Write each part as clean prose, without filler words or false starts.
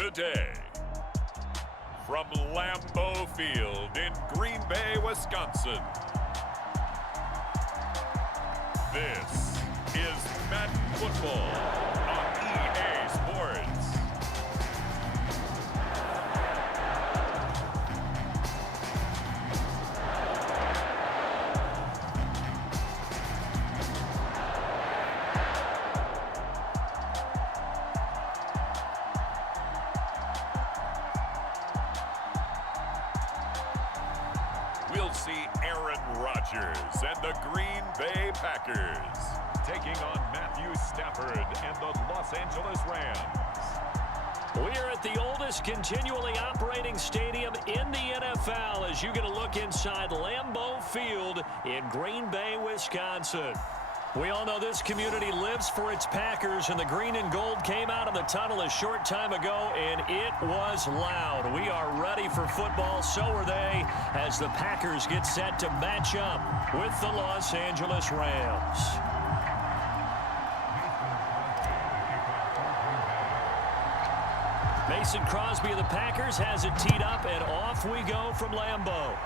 Today, from Lambeau Field in Green Bay, Wisconsin, this is Madden Football on EA Sports. We'll see Arron and the Green Bay Packers taking on Matthew Stafford and the Los Angeles Rams. We're at the oldest continually operating stadium in the NFL as you get a look inside Lambeau Field in Green Bay, Wisconsin. We all know this community lives for its Packers, and the green and gold came out of the tunnel a short time ago, and it was loud. We are ready for football, so are they, as the Packers get set to match up with the Los Angeles Rams. Mason Crosby of the Packers has it teed up, and off we go from Lambeau.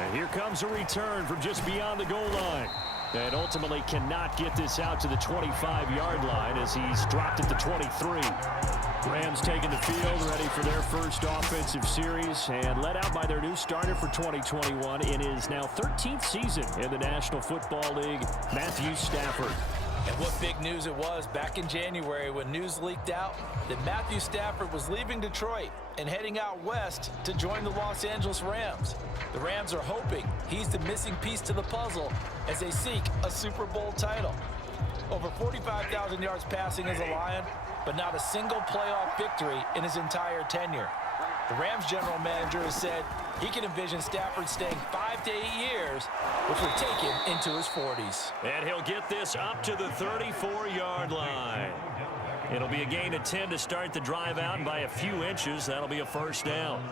And here comes a return from just beyond the goal line. And ultimately cannot get this out to the 25-yard line as he's dropped at the 23. Rams taking the field, ready for their first offensive series, and led out by their new starter for 2021 in his now 13th season in the National Football League, Matthew Stafford. And what big news it was back in January when news leaked out that Matthew Stafford was leaving Detroit and heading out west to join the Los Angeles Rams. The Rams are hoping he's the missing piece to the puzzle as they seek a Super Bowl title. Over 45,000 yards passing as a Lion, but not a single playoff victory in his entire tenure. The Rams general manager has said he can envision Stafford staying 5 to 8 years, which would take him into his 40s. And he'll get this up to the 34-yard line. It'll be a gain of 10 to start the drive out, and by a few inches, that'll be a first down.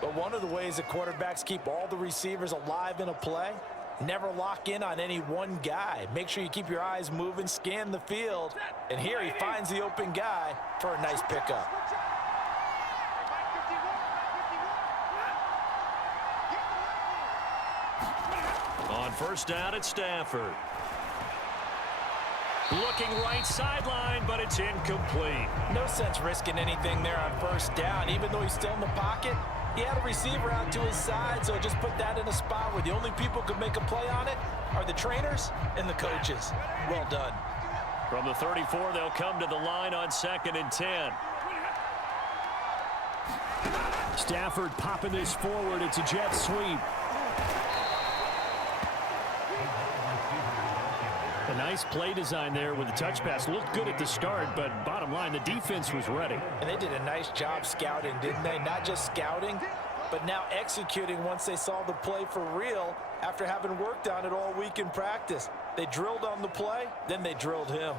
But one of the ways that quarterbacks keep all the receivers alive in a play, never lock in on any one guy. Make sure you keep your eyes moving, scan the field, and here he finds the open guy for a nice pickup. On first down, it's Stafford. Looking right sideline, but it's incomplete. No sense risking anything there on first down. Even though he's still in the pocket, he had a receiver out to his side, so just put that in a spot where the only people who can make a play on it are the trainers and the coaches. Well done. From the 34, they'll come to the line on 2nd and 10. Stafford popping this forward. It's a jet sweep. A nice play design there with the touch pass. Looked good at the start, but bottom line, the defense was ready. And they did a nice job scouting, didn't they? Not just scouting, but now executing once they saw the play for real after having worked on it all week in practice. They drilled on the play, then they drilled him.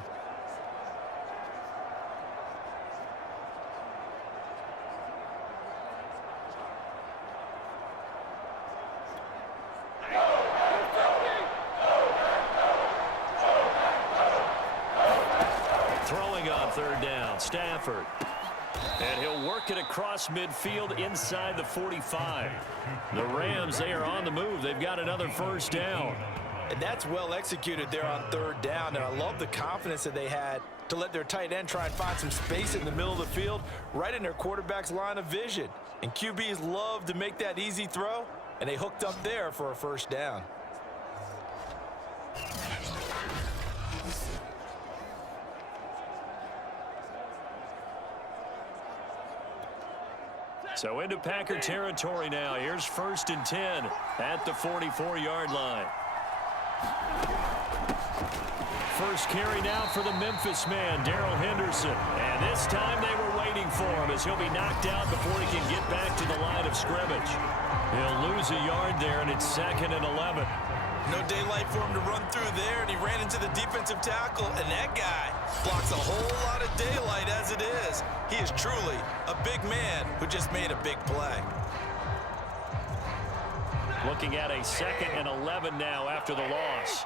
Third down, Stafford. And he'll work it across midfield inside the 45. The Rams, they are on the move. They've got another first down. And that's well executed there on third down. And I love the confidence that they had to let their tight end try and find some space in the middle of the field, right in their quarterback's line of vision. And QBs love to make that easy throw, and they hooked up there for a first down. So into Packer territory now. Here's 1st and 10 at the 44-yard line. First carry now for the Memphis man, Darrell Henderson. And this time they were waiting for him as he'll be knocked out before he can get back to the line of scrimmage. He'll lose a yard there, and it's 2nd and 11. No daylight for him to run through there, and he ran into the defensive tackle, and that guy blocks a whole lot of daylight as it is. He is truly a big man who just made a big play. Looking at a 2nd and 11 now after the loss.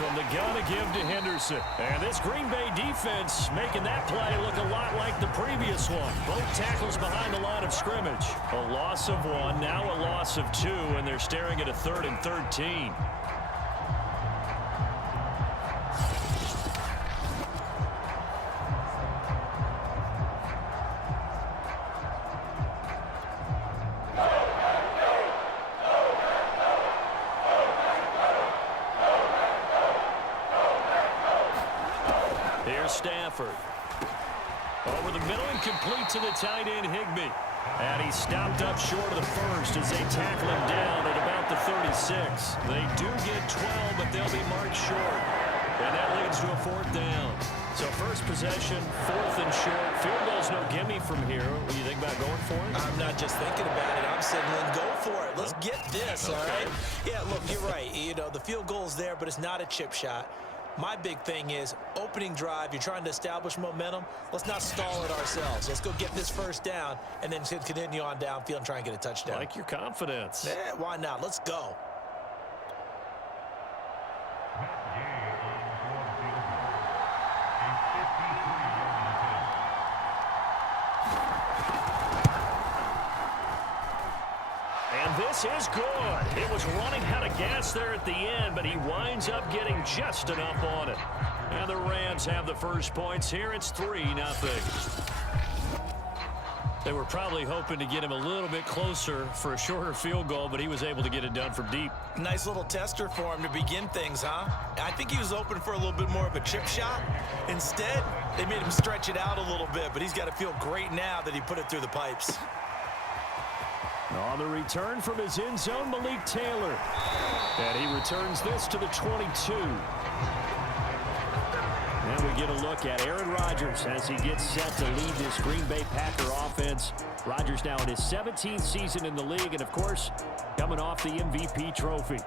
from the gun to give to Henderson. And this Green Bay defense making that play look a lot like the previous one. Both tackles behind the line of scrimmage. A loss of 1, now a loss of 2, and they're staring at a 3rd and 13. Here's Stafford. Over the middle and complete to the tight end, Higbee. And he's stopped up short of the first as they tackle him down at about the 36. They do get 12, but they'll be marked short. And that leads to a 4th down. So first possession, 4th and short. Field goal's no gimme from here. What do you think about going for it? I'm not just thinking about it. I'm signaling go for it. Let's get this, all right? Yeah, look, you're right. You know, the field goal's there, but it's not a chip shot. My big thing is opening drive. You're trying to establish momentum. Let's not stall it ourselves. Let's go get this 1st down and then continue on downfield and try and get a touchdown. Like your confidence. Yeah, why not? Let's go. This is good. It was running out of gas there at the end, but he winds up getting just enough on it. And the Rams have the first points here. It's 3-0. They were probably hoping to get him a little bit closer for a shorter field goal, but he was able to get it done from deep. Nice little tester for him to begin things, huh? I think he was open for a little bit more of a chip shot. Instead, they made him stretch it out a little bit, but he's got to feel great now that he put it through the pipes. On the return from his end zone, Malik Taylor. And he returns this to the 22. Now we get a look at Aaron Rodgers as he gets set to lead this Green Bay Packer offense. Rodgers now in his 17th season in the league, and of course, coming off the MVP trophy.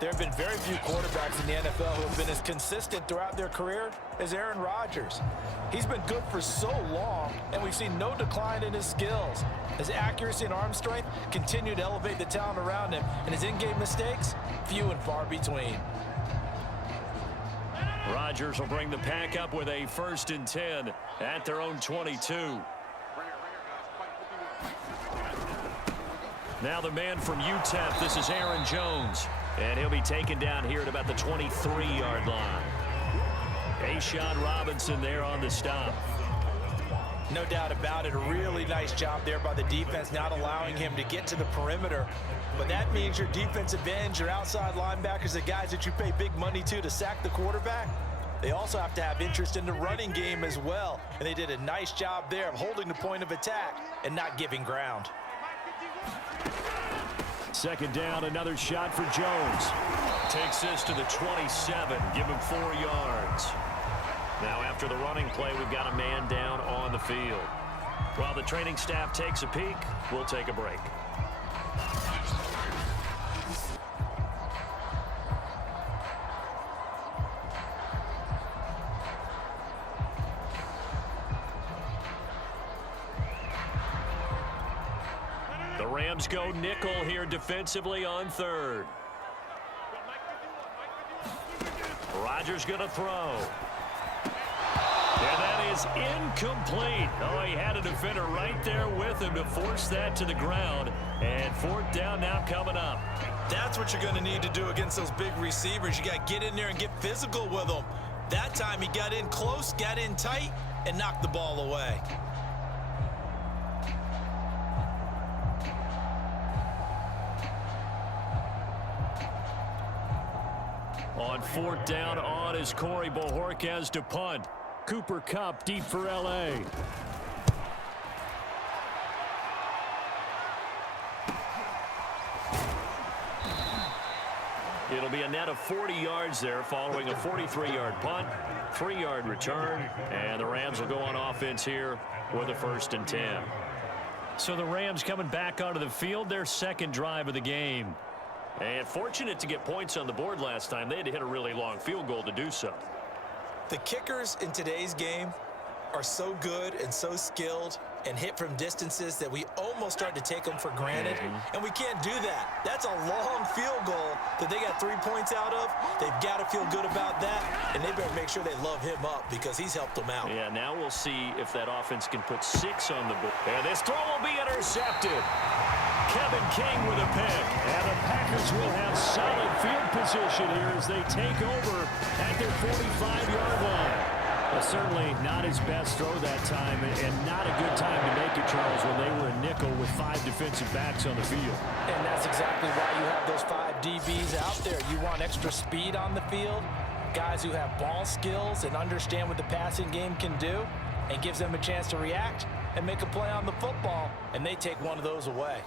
There have been very few quarterbacks in the NFL who have been as consistent throughout their career as Aaron Rodgers. He's been good for so long, and we've seen no decline in his skills. His accuracy and arm strength continue to elevate the talent around him, and his in-game mistakes, few and far between. Rodgers will bring the pack up with a 1st and 10 at their own 22. Now the man from UTEP, this is Aaron Jones. And he'll be taken down here at about the 23-yard line. A'Shawn Robinson there on the stop. No doubt about it. A really nice job there by the defense, not allowing him to get to the perimeter. But that means your defensive ends, your outside linebackers, the guys that you pay big money to sack the quarterback, they also have to have interest in the running game as well. And they did a nice job there of holding the point of attack and not giving ground. 2nd down, another shot for Jones. Takes this to the 27, give him 4 yards. Now after the running play, we've got a man down on the field. While the training staff takes a peek, we'll take a break. The Rams go nickel here defensively on 3rd. Rodgers going to throw. And that is incomplete. Oh, he had a defender right there with him to force that to the ground. And 4th down now coming up. That's what you're going to need to do against those big receivers. You got to get in there and get physical with them. That time he got in close, got in tight, and knocked the ball away. On 4th down, on is Corey Bojorquez to punt. Cooper Kupp deep for L.A. It'll be a net of 40 yards there following a 43-yard punt, 3-yard return, and the Rams will go on offense here with a 1st and 10. So the Rams coming back onto the field, their 2nd drive of the game. And fortunate to get points on the board last time. They had to hit a really long field goal to do so. The kickers in today's game are so good and so skilled. and hit from distances that we almost start to take them for granted, and we can't do that. That's a long field goal that they got 3 points out of. They've got to feel good about that, and they better make sure they love him up because he's helped them out. Yeah, now we'll see if that offense can put 6 on the board. And this throw will be intercepted. Kevin King with a pick. And the Packers will have solid field position here as they take over at their 45-yard line. Well, certainly not his best throw that time, and not a good time to make it, Charles, when they were a nickel with 5 defensive backs on the field. And that's exactly why you have those 5 DBs out there. You want extra speed on the field, guys who have ball skills and understand what the passing game can do, and gives them a chance to react and make a play on the football, and they take one of those away.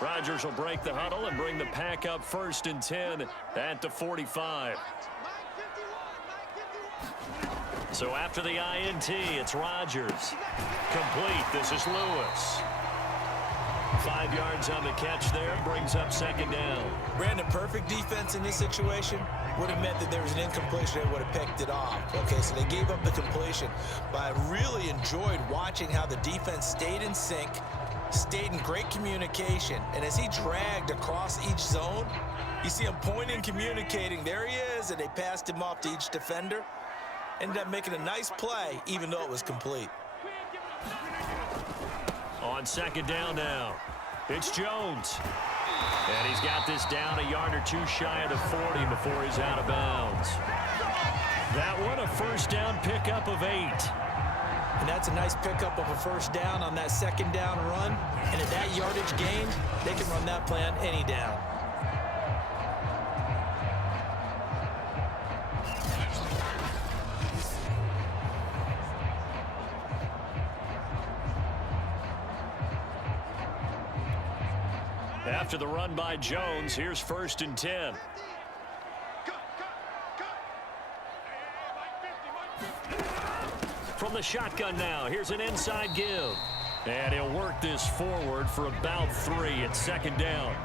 Rodgers will break the huddle and bring the Pack up 1st and 10 at the 45. So after the INT, it's Rodgers. Complete. This is Lewis. 5 yards on the catch there. Brings up 2nd down. Brandon, perfect defense in this situation would have meant that there was an incompletion. They would have picked it off. Okay, so they gave up the completion. But I really enjoyed watching how the defense stayed in sync, stayed in great communication, and as he dragged across each zone, you see him pointing, communicating. There he is, and they passed him off to each defender. Ended up making a nice play, even though it was complete. On 2nd down now, it's Jones. And he's got this down a yard or 2 shy of the 40 before he's out of bounds. That one, a 1st down pickup of 8. And that's a nice pickup of a 1st down on that 2nd down run. And at that yardage gained, they can run that play on any down. After the run by Jones, here's 1st and 10. From the shotgun now, here's an inside give. And he'll work this forward for about 3 at 2nd down.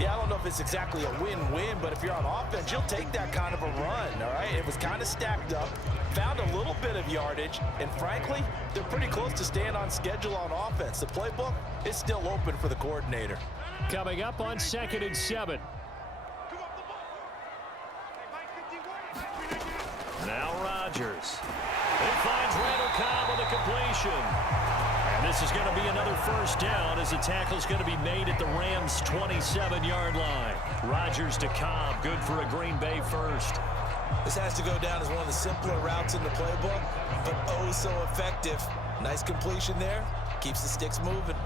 Yeah, I don't know if it's exactly a win-win, but if you're on offense, you'll take that kind of a run, all right? It was kind of stacked up, found a little bit of yardage, and frankly, they're pretty close to staying on schedule on offense. The playbook is still open for the coordinator. Coming up on 2nd and 7. Now Rodgers. He finds Randall Cobb with a completion. And this is going to be another 1st down as the tackle is going to be made at the Rams' 27-yard line. Rodgers to Cobb, good for a Green Bay 1st. This has to go down as one of the simpler routes in the playbook, but oh so effective. Nice completion there. Keeps the sticks moving.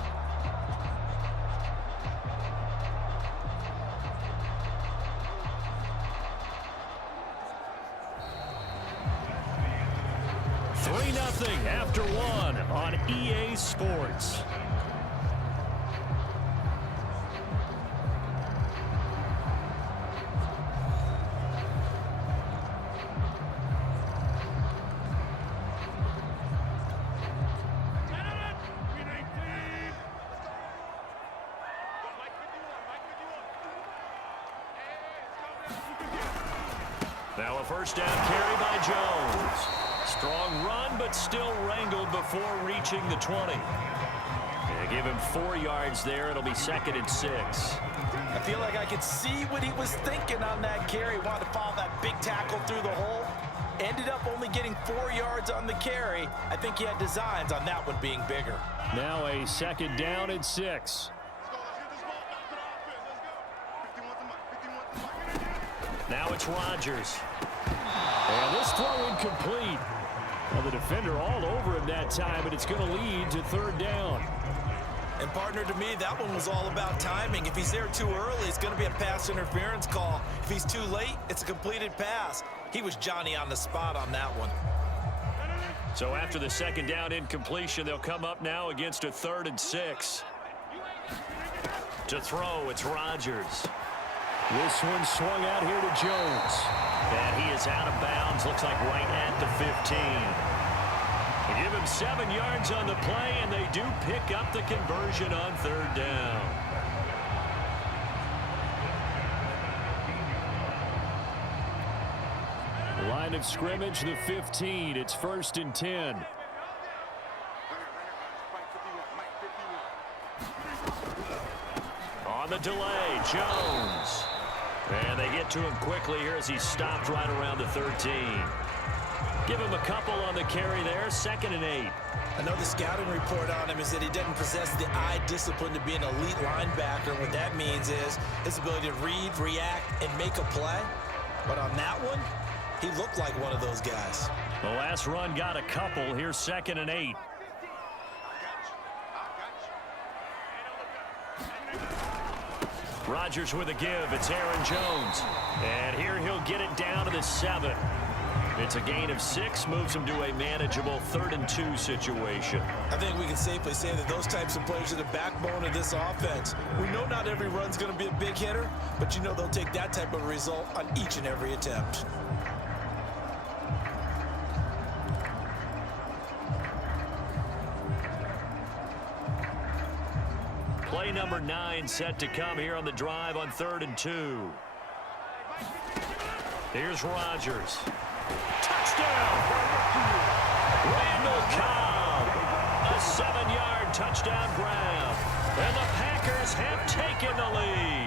After 1 on EA Sports. Now a 1st down carry by Jones. Strong run, but still wrangled before reaching the 20. They give him 4 yards there. It'll be 2nd and 6. I feel like I could see what he was thinking on that carry. Wanted to follow that big tackle through the hole. Ended up only getting 4 yards on the carry. I think he had designs on that one being bigger. Now a 2nd down and 6. Now it's Rodgers. And this throw incomplete. Well, the defender all over him that time, but it's going to lead to 3rd down. And partner, to me, that one was all about timing. If he's there too early, it's going to be a pass interference call. If he's too late, it's a completed pass. He was Johnny on the spot on that one. So after the 2nd down incompletion, they'll come up now against a 3rd and 6. To throw, it's Rodgers. This one swung out here to Jones. And he is out of bounds, looks like right at the 15. They give him 7 yards on the play, and they do pick up the conversion on 3rd down. line of scrimmage, the 15. It's 1st and 10. On the delay, Jones. And they get to him quickly here as he stopped right around the 13. Give him a couple on the carry there, 2nd and 8. I know the scouting report on him is that he doesn't possess the eye discipline to be an elite linebacker. What that means is his ability to read, react, and make a play. But on that one, he looked like one of those guys. The last run got a couple. Here's 2nd and 8. Rodgers with a give. It's Aaron Jones. And here he'll get it down to the 7. It's a gain of 6, moves him to a manageable 3rd and 2 situation. I think we can safely say that those types of players are the backbone of this offense. We know not every run's going to be a big hitter, but you know they'll take that type of result on each and every attempt. Play number 9 set to come here on the drive on 3rd and 2. Here's Rodgers. Touchdown! Randall Cobb. A 7-yard touchdown grab. And the Packers have taken the lead.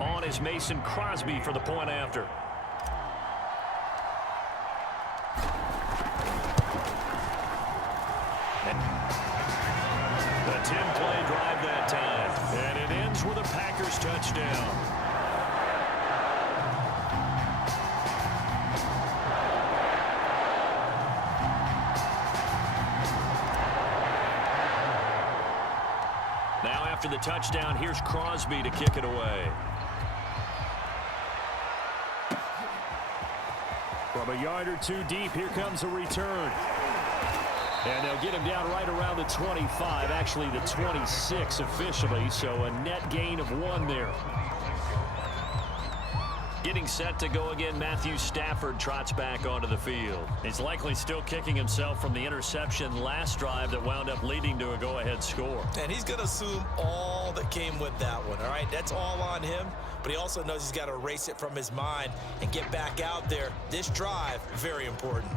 On is Mason Crosby for the point after. The 10-play drive that time. And it ends with a Packers touchdown. Now after the touchdown, here's Crosby to kick it away. From a yard or two deep, here comes a return. And they'll get him down right around the 25, actually the 26 officially, so a net gain of 1 there. Getting set to go again, Matthew Stafford trots back onto the field. He's likely still kicking himself from the interception last drive that wound up leading to a go-ahead score. And he's going to assume all that came with that one, all right? That's all on him, but he also knows he's got to erase it from his mind and get back out there. This drive, very important.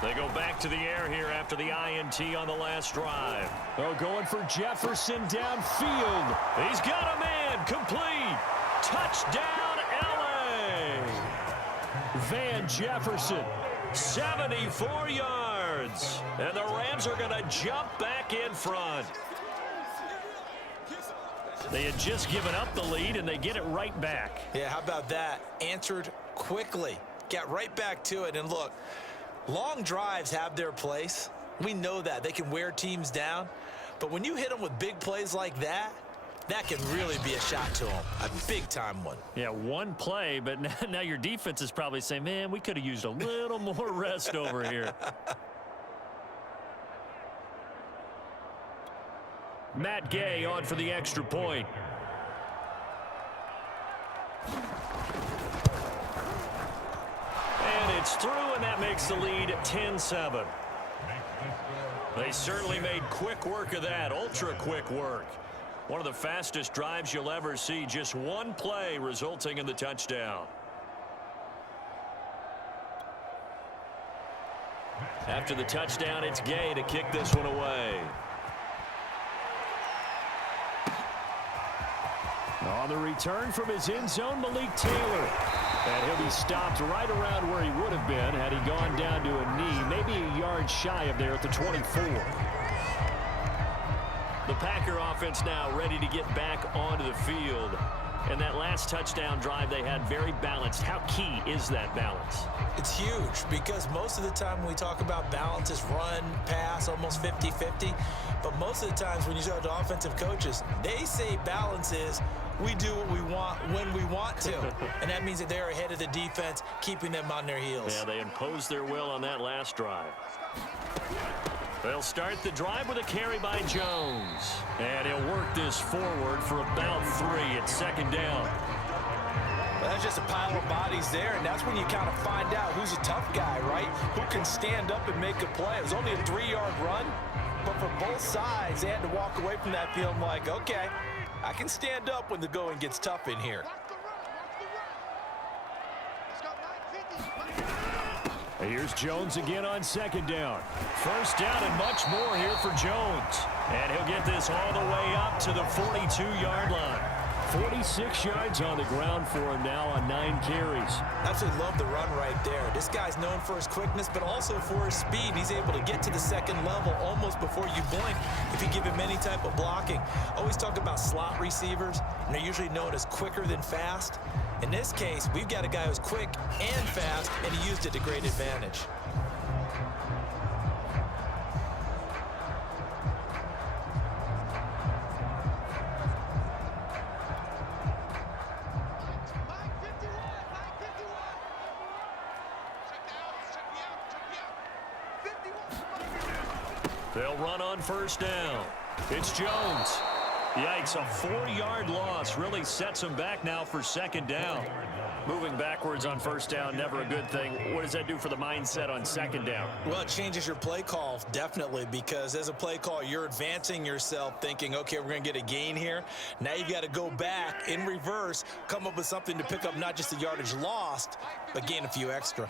They go back to the air here after the INT on the last drive. Oh, going for Jefferson downfield. He's got a man. Complete. Touchdown, L.A. Van Jefferson, 74 yards. And the Rams are going to jump back in front. They had just given up the lead, and they get it right back. Yeah, how about that? Answered quickly. Got right back to it. And look, long drives have their place. We know that. They can wear teams down. But when you hit them with big plays like that, that can really be a shot to them. A big-time one. Yeah, one play, but now your defense is probably saying, man, we could have used a little more rest over here. Matt Gay on for the extra point. And it's through, and that makes the lead 10-7. They certainly made quick work of that, ultra-quick work. One of the fastest drives you'll ever see, just one play resulting in the touchdown. After the touchdown, it's Gay to kick this one away. On the return from his end zone, Malik Taylor. And he'll be stopped right around where he would have been had he gone down to a knee, maybe a yard shy of there at the 24. The Packer offense now ready to get back onto the field. And that last touchdown drive they had very balanced. How key is that balance? It's huge because most of the time when we talk about balance is run, pass, almost 50-50. But most of the times when you talk to offensive coaches, they say balance is We do what we want when we want to. And that means that they're ahead of the defense, keeping them on their heels. Yeah, they imposed their will on that last drive. They'll start the drive with a carry by Jones. And he'll work this forward for about 3 at second down. Well, that's just a pile of bodies there, and that's when you kind of find out who's a tough guy, right? Who can stand up and make a play. It was only a 3-yard run, but for both sides, they had to walk away from that field like, okay, I can stand up when the going gets tough in here. Here's Jones again on second down. First down and much more here for Jones. And he'll get this all the way up to the 42-yard line. 46 yards on the ground for him now on 9 carries. Absolutely love the run right there. This guy's known for his quickness, but also for his speed. He's able to get to the second level almost before you blink if you give him any type of blocking. Always talk about slot receivers, and they're usually known as quicker than fast. In this case, we've got a guy who's quick and fast, and he used it to great advantage. They'll run on first down. It's Jones. Yikes, a 4-yard loss really sets him back now for second down. Moving backwards on first down, never a good thing. What does that do for the mindset on second down? Well, it changes your play call, definitely, because as a play call, you're advancing yourself thinking, okay, we're going to get a gain here. Now you've got to go back in reverse, come up with something to pick up not just the yardage lost, but gain a few extra.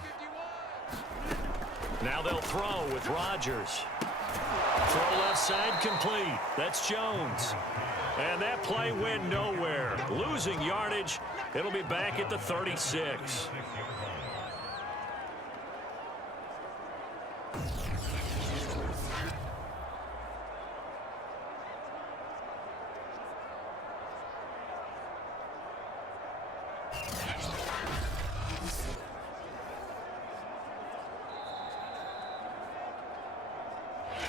Now they'll throw with Rodgers. Throw left side complete. That's Jones. And that play went nowhere. Losing yardage. It'll be back at the 36.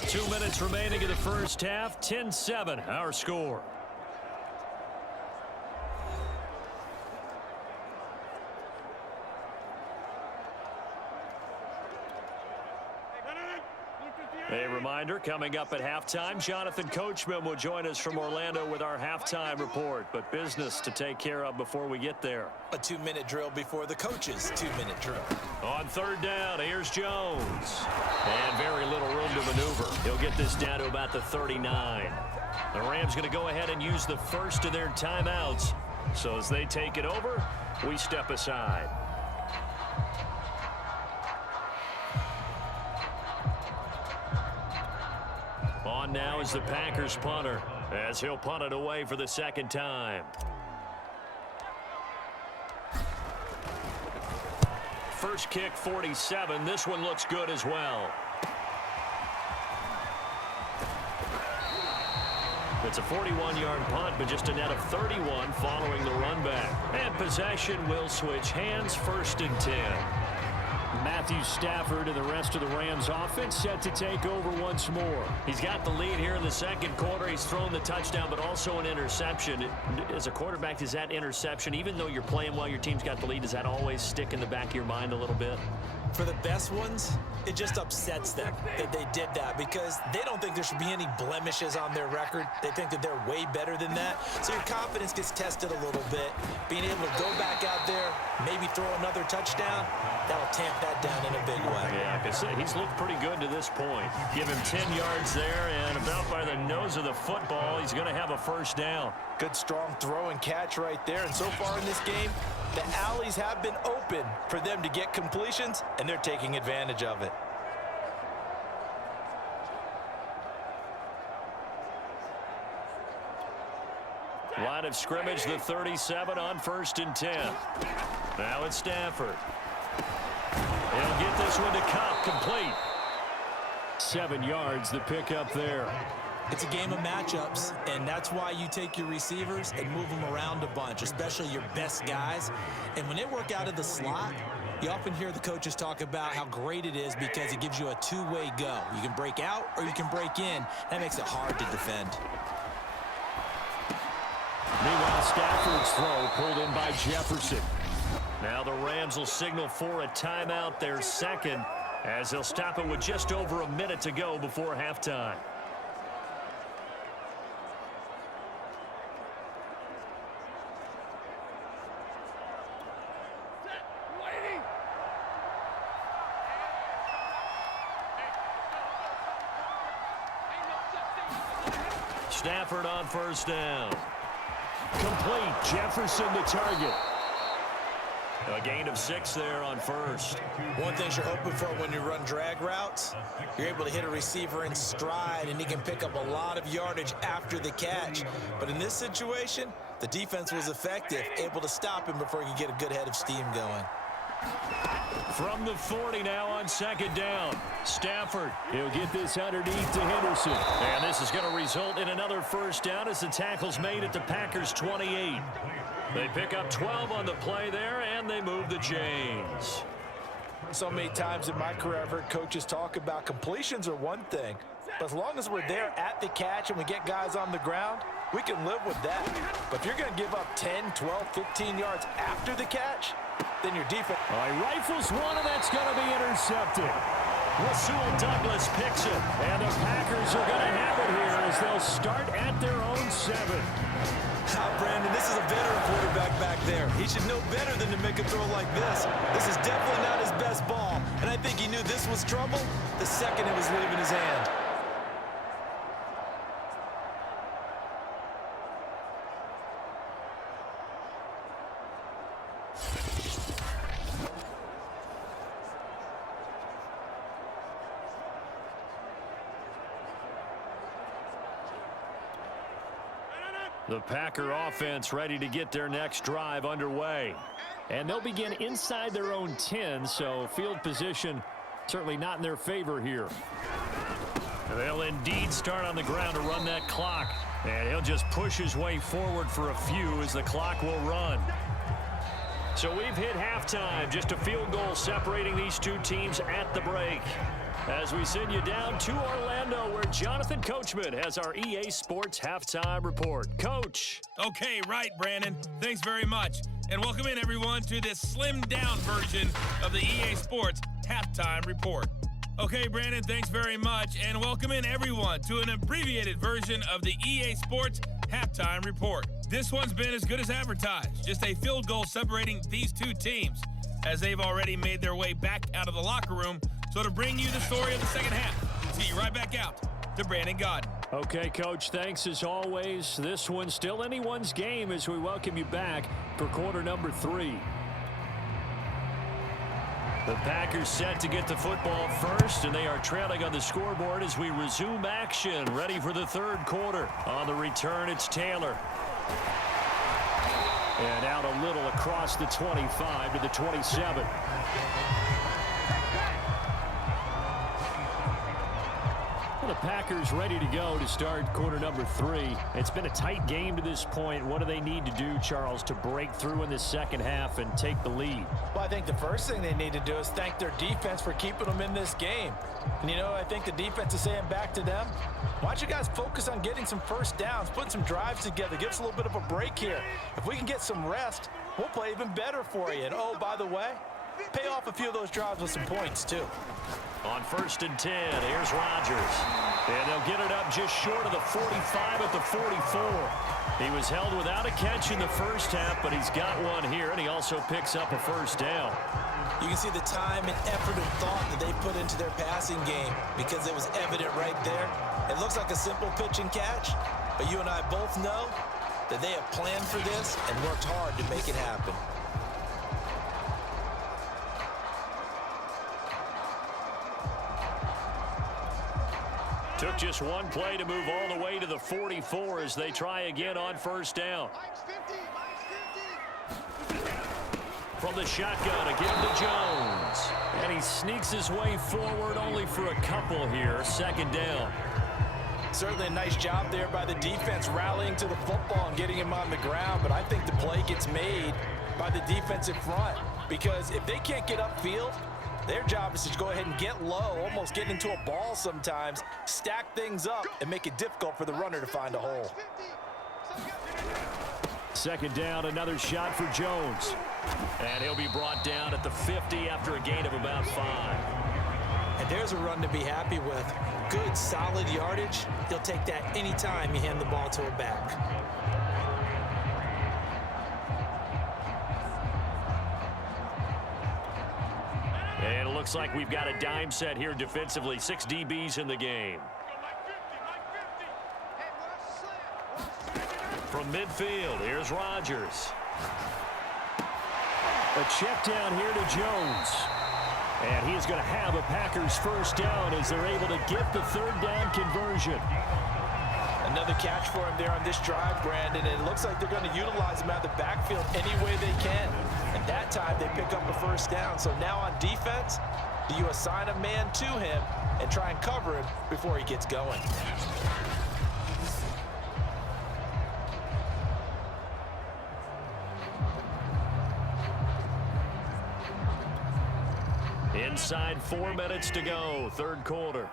Two minutes remaining in the first half. 10-7, our score. A reminder, coming up at halftime, Jonathan Coachman will join us from Orlando with our halftime report. But business to take care of before we get there. A 2-minute drill before the coach's 2-minute drill. On third down, here's Jones. And very little room to maneuver. He'll get this down to about the 39. The Rams going to go ahead and use the first of their timeouts. So as they take it over, we step aside. On now is the Packers punter, as he'll punt it away for the second time. First kick, 47. This one looks good as well. It's a 41-yard punt, but just a net of 31 following the run back. And possession will switch hands, 1st and 10. Matthew Stafford and the rest of the Rams offense set to take over once more. He's got the lead here in the second quarter. He's thrown the touchdown, but also an interception. As a quarterback, does that interception, even though you're playing while your team's got the lead, does that always stick in the back of your mind a little bit? For the best ones, it just upsets them that they did that because they don't think there should be any blemishes on their record. They think that they're way better than that. So your confidence gets tested a little bit. Being able to go back out there, maybe throw another touchdown, that'll tamp that down in a big way. Yeah, because he's looked pretty good to this point. Give him 10 yards there, and about by the nose of the football, he's going to have a first down. Good, strong throw and catch right there. And so far in this game, the alleys have been open for them to get completions, and they're taking advantage of it. Line of scrimmage, the 37 on 1st and 10. Now it's Stafford. He'll get this one to Cup, complete. 7 yards, the pickup there. It's a game of matchups, and that's why you take your receivers and move them around a bunch, especially your best guys. And when they work out of the slot, you often hear the coaches talk about how great it is because it gives you a two-way go. You can break out or you can break in. That makes it hard to defend. Meanwhile, Stafford's throw pulled in by Jefferson. Now the Rams will signal for a timeout, their second, as they'll stop it with just over a minute to go before halftime. Stafford on first down. Complete. Jefferson the target. A gain of 6 there on first. One thing you're hoping for when you run drag routes, you're able to hit a receiver in stride, and he can pick up a lot of yardage after the catch. But in this situation, the defense was effective, able to stop him before he could get a good head of steam going. From the 40 now on second down. Stafford, he'll get this underneath to Henderson. And this is going to result in another first down as the tackle's made at the Packers' 28. They pick up 12 on the play there, and they move the chains. So many times in my career, I've heard coaches talk about completions are one thing, but as long as we're there at the catch and we get guys on the ground, we can live with that. But if you're going to give up 10, 12, 15 yards after the catch, then your defense... All right, rifles one, and that's going to be intercepted. Rasul Douglas picks it, and the Packers are going to have it here as they'll start at their own 7. Brandon, this is a veteran quarterback back there. He should know better than to make a throw like this. This is definitely not his best ball, and I think he knew this was trouble the second it was leaving his hand. The Packer offense ready to get their next drive underway. And they'll begin inside their own 10, so field position certainly not in their favor here. They'll indeed start on the ground to run that clock. And he'll just push his way forward for a few as the clock will run. So we've hit halftime. Just a field goal separating these two teams at the break. As we send you down to Orlando, where Jonathan Coachman has our EA Sports Halftime Report. Coach. Okay, right, Brandon. Thanks very much. And welcome in, everyone, to this slimmed-down version of the EA Sports Halftime Report. Okay, Brandon, thanks very much. And welcome in, everyone, to an abbreviated version of the EA Sports Halftime Report. This one's been as good as advertised. Just a field goal separating these two teams, as they've already made their way back out of the locker room. So to bring you the story of the second half, see you right back out to Brandon Godden. Okay, Coach, thanks as always. This one's still anyone's game as we welcome you back for quarter number 3. The Packers set to get the football first, and they are trailing on the scoreboard as we resume action, ready for the third quarter. On the return, it's Taylor. And out a little across the 25 to the 27. The Packers ready to go to start quarter number 3. It's been a tight game to this point. What do they need to do, Charles, to break through in the second half and take the lead? Well, I think the first thing they need to do is thank their defense for keeping them in this game. And, you know, I think the defense is saying back to them, why don't you guys focus on getting some first downs, putting some drives together, give us a little bit of a break here. If we can get some rest, we'll play even better for you. And, oh, by the way, pay off a few of those drives with some points, too. On 1st and 10, here's Rodgers. And they'll get it up just short of the 45 at the 44. He was held without a catch in the first half, but he's got one here, and he also picks up a first down. You can see the time and effort and thought that they put into their passing game because it was evident right there. It looks like a simple pitch and catch, but you and I both know that they have planned for this and worked hard to make it happen. Took just one play to move all the way to the 44 as they try again on first down. From the shotgun, again to Jones. And he sneaks his way forward only for a couple here. Second down. Certainly a nice job there by the defense rallying to the football and getting him on the ground. But I think the play gets made by the defensive front. Because if they can't get upfield, their job is to go ahead and get low, almost get into a ball sometimes, stack things up, and make it difficult for the runner to find a hole. Second down, another shot for Jones. And he'll be brought down at the 50 after a gain of about 5. And there's a run to be happy with. Good, solid yardage. He'll take that anytime you hand the ball to a back. And it looks like we've got a dime set here defensively. 6 DBs in the game. From midfield, here's Rodgers. A check down here to Jones. And he is going to have a Packers first down as they're able to get the third down conversion. Another catch for him there on this drive, Brandon. And it looks like they're going to utilize him out of the backfield any way they can. And that time they pick up a first down. So now on defense, do you assign a man to him and try and cover him before he gets going? Inside 4 minutes to go, third quarter.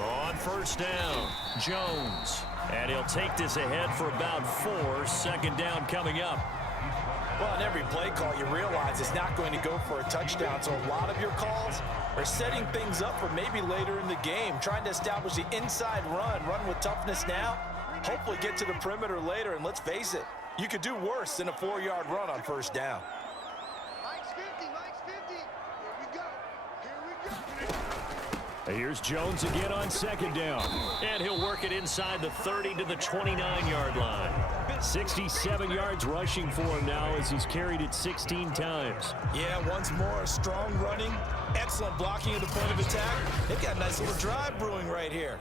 On first down, Jones. And he'll take this ahead for about 4. Second down coming up. Well, on every play call, you realize it's not going to go for a touchdown. So a lot of your calls are setting things up for maybe later in the game, trying to establish the inside run with toughness now, hopefully get to the perimeter later. And let's face it, you could do worse than a 4-yard run on first down. Mike's 50, Mike's 50. Here we go. Here's Jones again on second down. And he'll work it inside the 30 to the 29-yard line. 67 yards rushing for him now as he's carried it 16 times. Yeah, once more, strong running, excellent blocking at the point of attack. They've got a nice little drive brewing right here.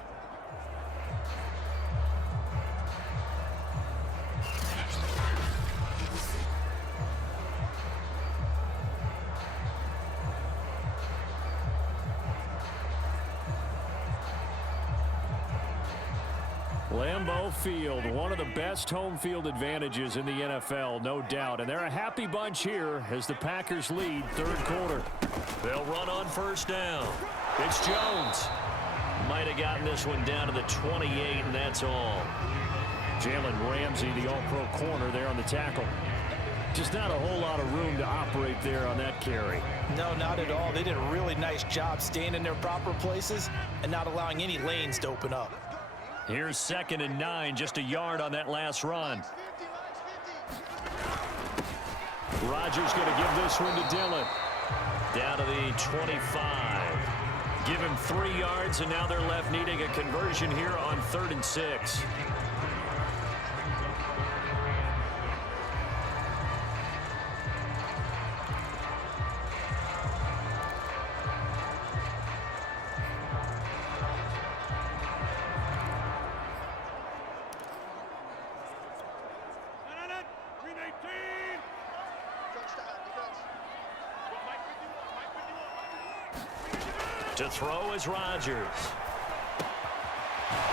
Lambeau Field, one of the best home field advantages in the NFL, no doubt. And they're a happy bunch here as the Packers lead third quarter. They'll run on first down. It's Jones. Might have gotten this one down to the 28, and that's all. Jalen Ramsey, the all-pro corner there on the tackle. Just not a whole lot of room to operate there on that carry. No, not at all. They did a really nice job staying in their proper places and not allowing any lanes to open up. Here's 2nd and 9, just a yard on that last run. Rodgers going to give this one to Dillon. Down to the 25. Give him 3 yards, and now they're left needing a conversion here on 3rd and 6. To throw is Rodgers.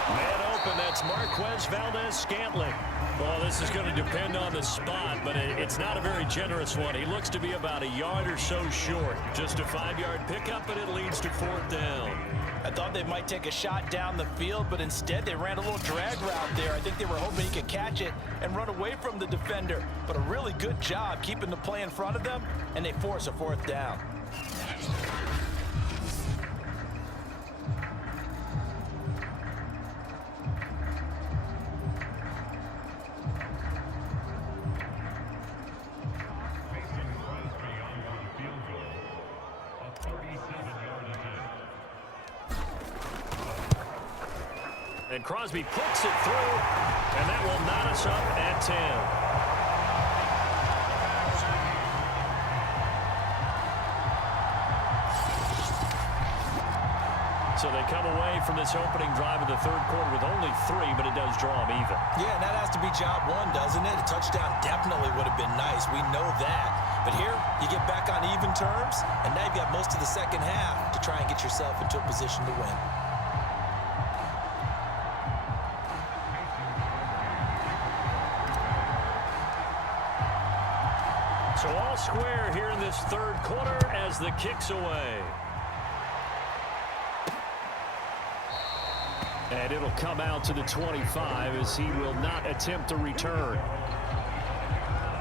Man open, that's Marquez Valdez-Scantling. Well, this is going to depend on the spot, but it's not a very generous one. He looks to be about a yard or so short. Just a 5-yard pickup, and it leads to 4th down. I thought they might take a shot down the field, but instead they ran a little drag route there. I think they were hoping he could catch it and run away from the defender. But a really good job keeping the play in front of them, and they force a 4th down. And Crosby puts it through, and that will knot us up at 10. So they come away from this opening drive of the third quarter with only 3, but it does draw them even. Yeah, and that has to be job 1, doesn't it? A touchdown definitely would have been nice. We know that. But here, you get back on even terms, and now you've got most of the second half to try and get yourself into a position to win. So all square here in this third quarter as the kick's away. And it'll come out to the 25 as he will not attempt to return.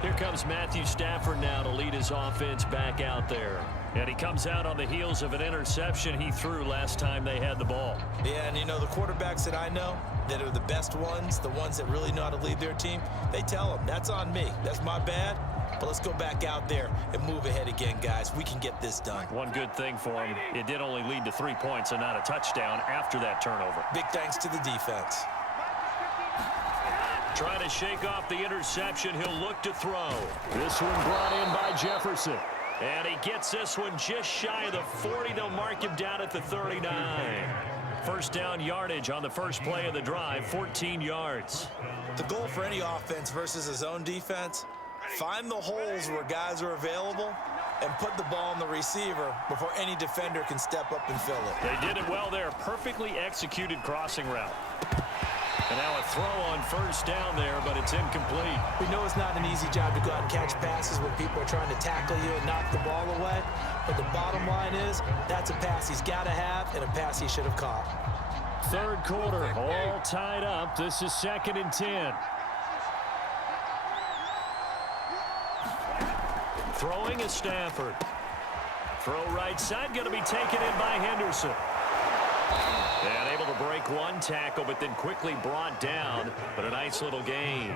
Here comes Matthew Stafford now to lead his offense back out there. And he comes out on the heels of an interception he threw last time they had the ball. Yeah, and you know, the quarterbacks that I know that are the best ones, the ones that really know how to lead their team, they tell them, that's on me. That's my bad. But let's go back out there and move ahead again, guys. We can get this done. One good thing for him, it did only lead to 3 points and not a touchdown after that turnover. Big thanks to the defense. Trying to shake off the interception, he'll look to throw. This one brought in by Jefferson. And he gets this one just shy of the 40. They'll mark him down at the 39. First down yardage on the first play of the drive, 14 yards. The goal for any offense versus a zone defense, find the holes where guys are available and put the ball on the receiver before any defender can step up and fill it. They did it well there. Perfectly executed crossing route. And now a throw on first down there, but it's incomplete. We know it's not an easy job to go out and catch passes when people are trying to tackle you and knock the ball away. But the bottom line is, that's a pass he's got to have and a pass he should have caught. Third quarter, all tied up. This is 2nd and 10. Throwing is Stafford. Throw right side, going to be taken in by Henderson. And able to break one tackle, but then quickly brought down. But a nice little gain.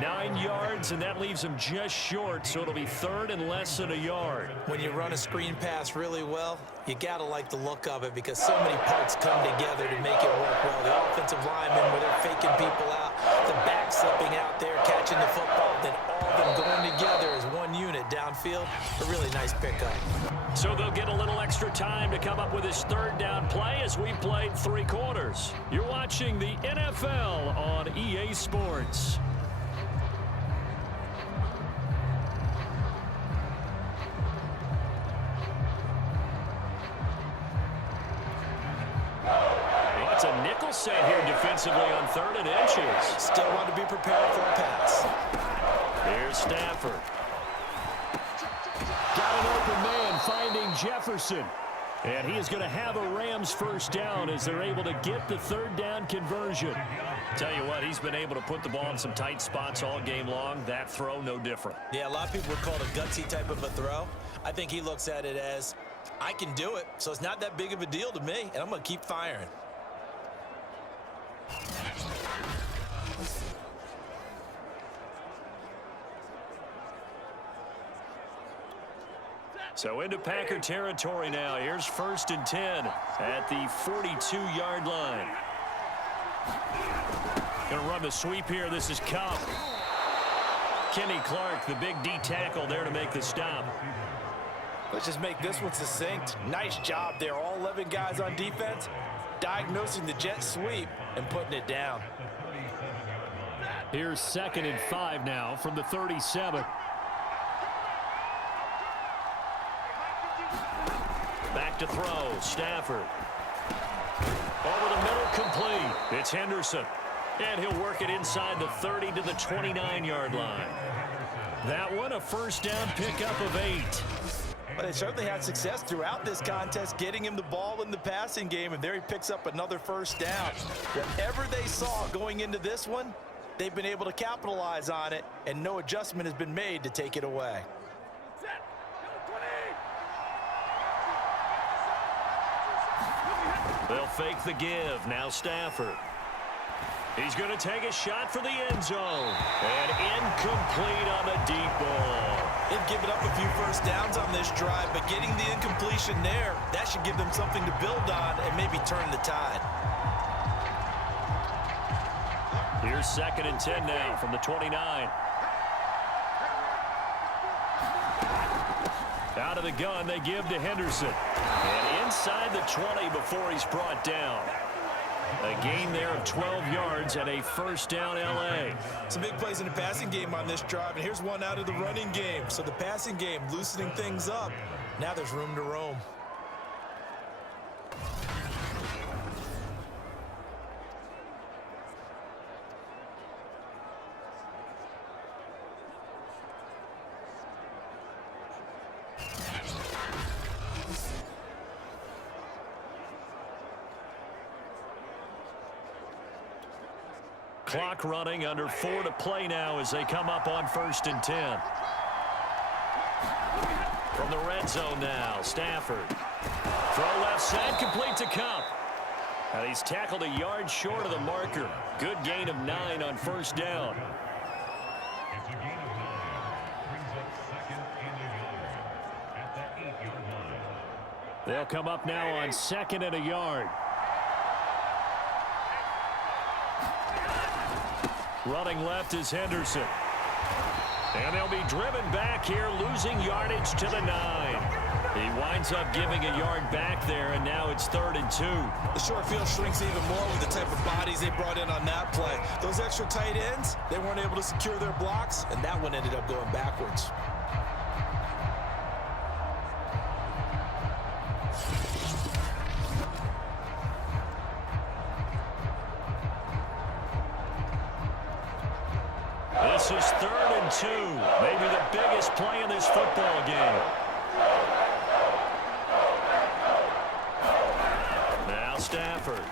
9 yards, and that leaves him just short, so it'll be 3rd and less than a yard. When you run a screen pass really well, you got to like the look of it because so many parts come together to make it work well. The offensive linemen, where they're faking people out, the back slipping out there, catching the football, then all of them going together as one unit downfield. A really nice pickup. So they'll get a little extra time to come up with his 3rd down play as we played 3 quarters. You're watching the NFL on EA Sports. It's a nickel set here defensively on 3rd and inches. Still want to be prepared for a pass. Here's Stafford. Got an open man finding Jefferson. And he is going to have a Rams first down as they're able to get the 3rd down conversion. Tell you what, he's been able to put the ball in some tight spots all game long. That throw, no different. Yeah, a lot of people would call it a gutsy type of a throw. I think he looks at it as, I can do it, so it's not that big of a deal to me, and I'm going to keep firing. So into Packer territory now. Here's 1st and 10 at the 42-yard line. Going to run the sweep here. This is Cup. Kenny Clark, the big D tackle there to make the stop. Let's just make this one succinct. Nice job there. All 11 guys on defense diagnosing the jet sweep and putting it down. Here's 2nd and 5 now from the 37. Back to throw. Stafford. Over the middle, complete. It's Henderson. And he'll work it inside the 30 to the 29-yard line. That one, a first down pickup of 8. But they certainly had success throughout this contest, getting him the ball in the passing game, and there he picks up another first down. Whatever they saw going into this one, they've been able to capitalize on it, and no adjustment has been made to take it away. They'll fake the give. Now Stafford. He's going to take a shot for the end zone. And incomplete on the deep ball. They've given up a few first downs on this drive, but getting the incompletion there, that should give them something to build on and maybe turn the tide. Here's 2nd and 10 now from the 29. Out of the gun, they give to Henderson. And inside the 20 before he's brought down. A gain there of 12 yards and a first down LA. Some big plays in the passing game on this drive, and here's one out of the running game. So the passing game loosening things up. Now there's room to roam. Clock running, under 4 to play now as they come up on 1st and 10. From the red zone now, Stafford. Throw left side, complete to Cup. And he's tackled a yard short of the marker. Good gain of 9 on 1st down. It's a gain of 9. Brings up 2nd and a yard at the 8-yard line. They'll come up now on 2nd and a yard. Running left is Henderson. And they'll be driven back here, losing yardage to the 9. He winds up giving a yard back there, and now it's 3rd and 2. The short field shrinks even more with the type of bodies they brought in on that play. Those extra tight ends, they weren't able to secure their blocks, and that one ended up going backwards. This is 3rd and 2. Maybe the biggest play in this football game. Now Stafford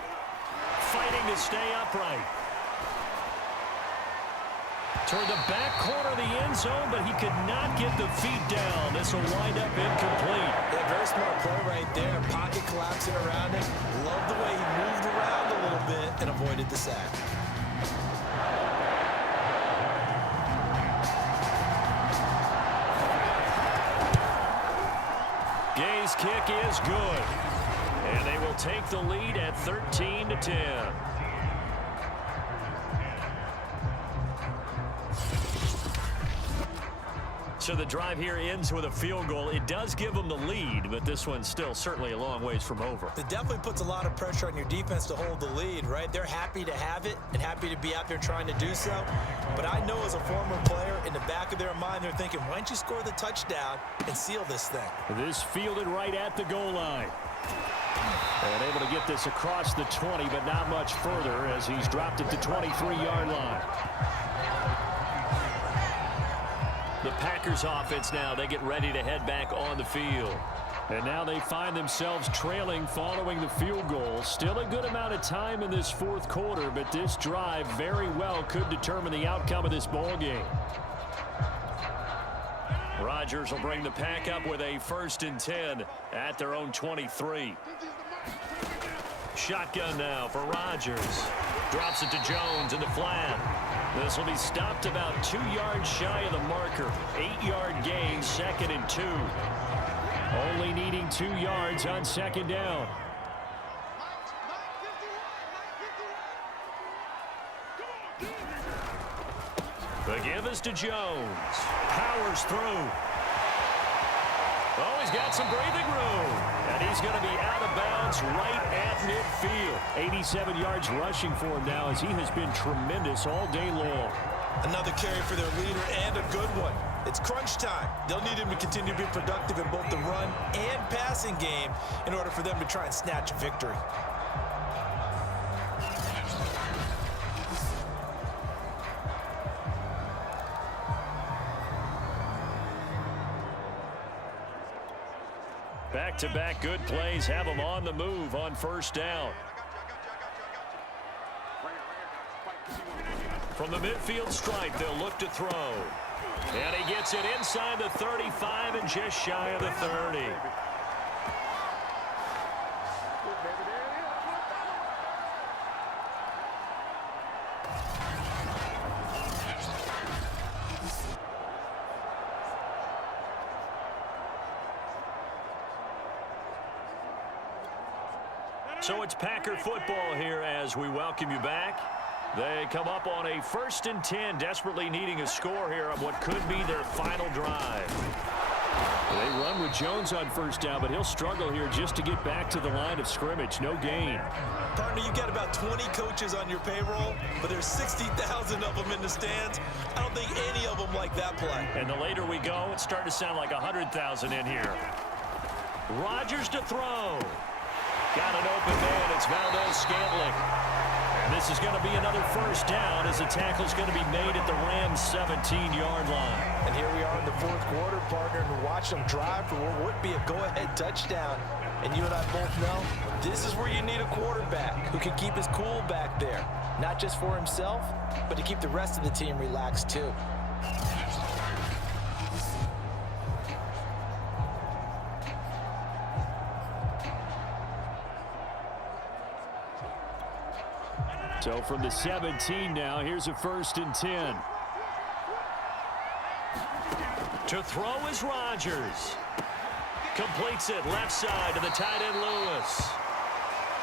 fighting to stay upright. Toward the back corner of the end zone, but he could not get the feet down. This will wind up incomplete. Yeah, very smart play right there. Pocket collapsing around him. Love the way he moved around a little bit and avoided the sack. Gay's kick is good. And they will take the lead at 13 to 10. So the drive here ends with a field goal. It does give them the lead, but this one's still certainly a long ways from over. It definitely puts a lot of pressure on your defense to hold the lead, right? They're happy to have it and happy to be out there trying to do so. But I know as a former player, in the back of their mind, they're thinking, why don't you score the touchdown and seal this thing? This fielded right at the goal line. And able to get this across the 20, but not much further as he's dropped it to 23-yard line. The Packers offense now, they get ready to head back on the field. And now they find themselves trailing following the field goal. Still a good amount of time in this 4th quarter, but this drive very well could determine the outcome of this ball game. Rodgers will bring the pack up with a 1st and 10 at their own 23. Shotgun now for Rodgers. Drops it to Jones in the flat. This will be stopped about 2 yards shy of the marker. 8-yard gain, 2nd and 2. Only needing 2 yards on 2nd down. The give is to Jones. Powers through. Oh, he's got some breathing room. And he's going to be out of bounds right at midfield. 87 yards rushing for him now as he has been tremendous all day long. Another carry for their leader and a good one. It's crunch time. They'll need him to continue to be productive in both the run and passing game in order for them to try and snatch a victory. Back-to-back good plays have them on the move on 1st down. From the midfield stripe, they'll look to throw. And he gets it inside the 35 and just shy of the 30. So it's Packer football here as we welcome you back. They come up on a 1st and 10, desperately needing a score here on what could be their final drive. They run with Jones on 1st down, but he'll struggle here just to get back to the line of scrimmage. No gain. Partner, you got about 20 coaches on your payroll, but there's 60,000 of them in the stands. I don't think any of them like that play. And the later we go, it's starting to sound like 100,000 in here. Rodgers to throw. Got an open man. It's Valdez-Scantling. And this is going to be another 1st down as the tackle's going to be made at the Rams' 17-yard line. And here we are in the 4th quarter, partner, and watch them drive for what would be a go-ahead touchdown. And you and I both know this is where you need a quarterback who can keep his cool back there. Not just for himself, but to keep the rest of the team relaxed too. So from the 17 now, here's a 1st and 10. To throw is Rodgers. Completes it left side to the tight end Lewis.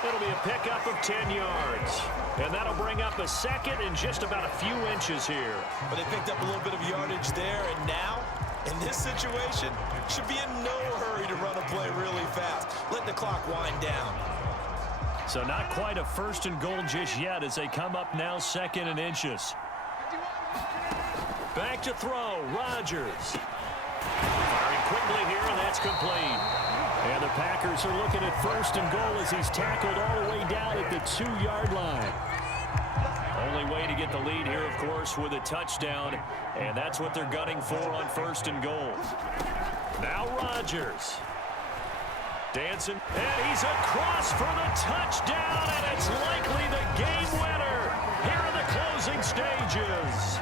It'll be a pickup of 10 yards. And that'll bring up a 2nd and just about a few inches here. But they picked up a little bit of yardage there, and now, in this situation, should be in no hurry to run a play really fast. Let the clock wind down. So not quite a 1st and goal just yet as they come up now 2nd and inches. Back to throw, Rodgers. Firing quickly here, and that's complete. And the Packers are looking at 1st and goal as he's tackled all the way down at the 2-yard line. Only way to get the lead here, of course, with a touchdown, and that's what they're gunning for on 1st and goal. Now Rodgers. Dancing, and he's across for the touchdown, and it's likely the game winner here in the closing stages.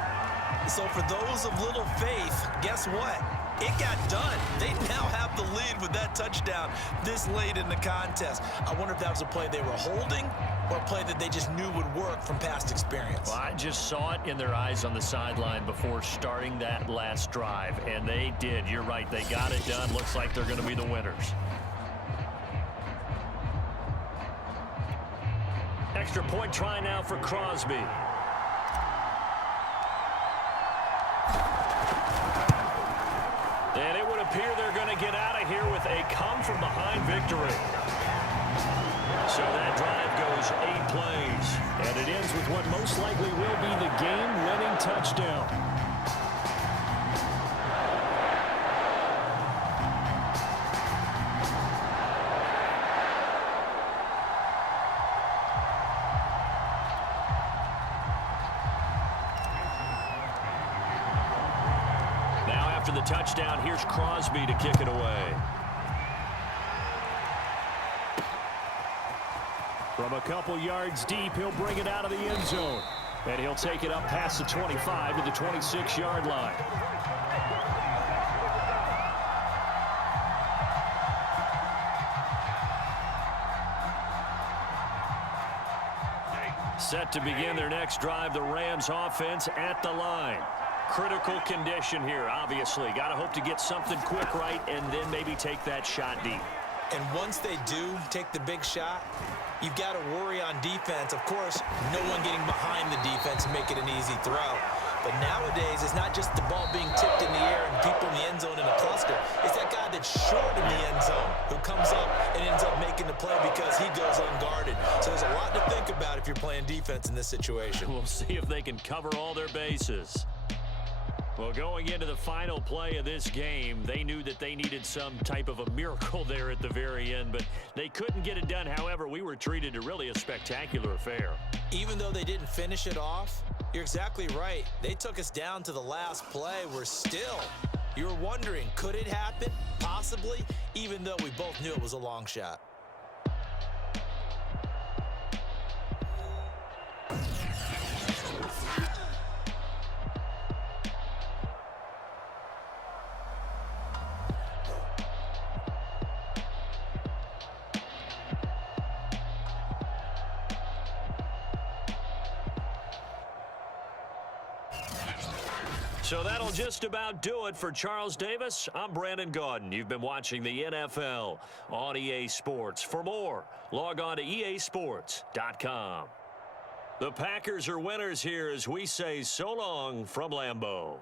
So for those of little faith, guess what? It got done. They now have the lead with that touchdown this late in the contest. I wonder if that was a play they were holding or a play that they just knew would work from past experience. Well, I just saw it in their eyes on the sideline before starting that last drive, and they did. You're right. They got it done. Looks like they're going to be the winners. Extra point try now for Crosby. And it would appear they're going to get out of here with a come-from-behind victory. So that drive goes 8 plays. And it ends with what most likely will be the game-winning touchdown. After the touchdown, here's Crosby to kick it away. From a couple yards deep, he'll bring it out of the end zone. And he'll take it up past the 25 to the 26-yard line. Set to begin their next drive, the Rams offense at the line. Critical condition here, obviously. Got to hope to get something quick right and then maybe take that shot deep. And once they do take the big shot, you've got to worry on defense. Of course, no one getting behind the defense and make it an easy throw. But nowadays, it's not just the ball being tipped in the air and people in the end zone in a cluster. It's that guy that's short in the end zone who comes up and ends up making the play because he goes unguarded. So there's a lot to think about if you're playing defense in this situation. We'll see if they can cover all their bases. Well, going into the final play of this game, they knew that they needed some type of a miracle there at the very end, but they couldn't get it done. However, we were treated to really a spectacular affair. Even though they didn't finish it off, you're exactly right. They took us down to the last play. We're still, you're wondering, could it happen? Possibly, even though we both knew it was a long shot. So that'll just about do it for Charles Davis. I'm Brandon Gaudin. You've been watching the NFL on EA Sports. For more, log on to easports.com. The Packers are winners here as we say so long from Lambeau.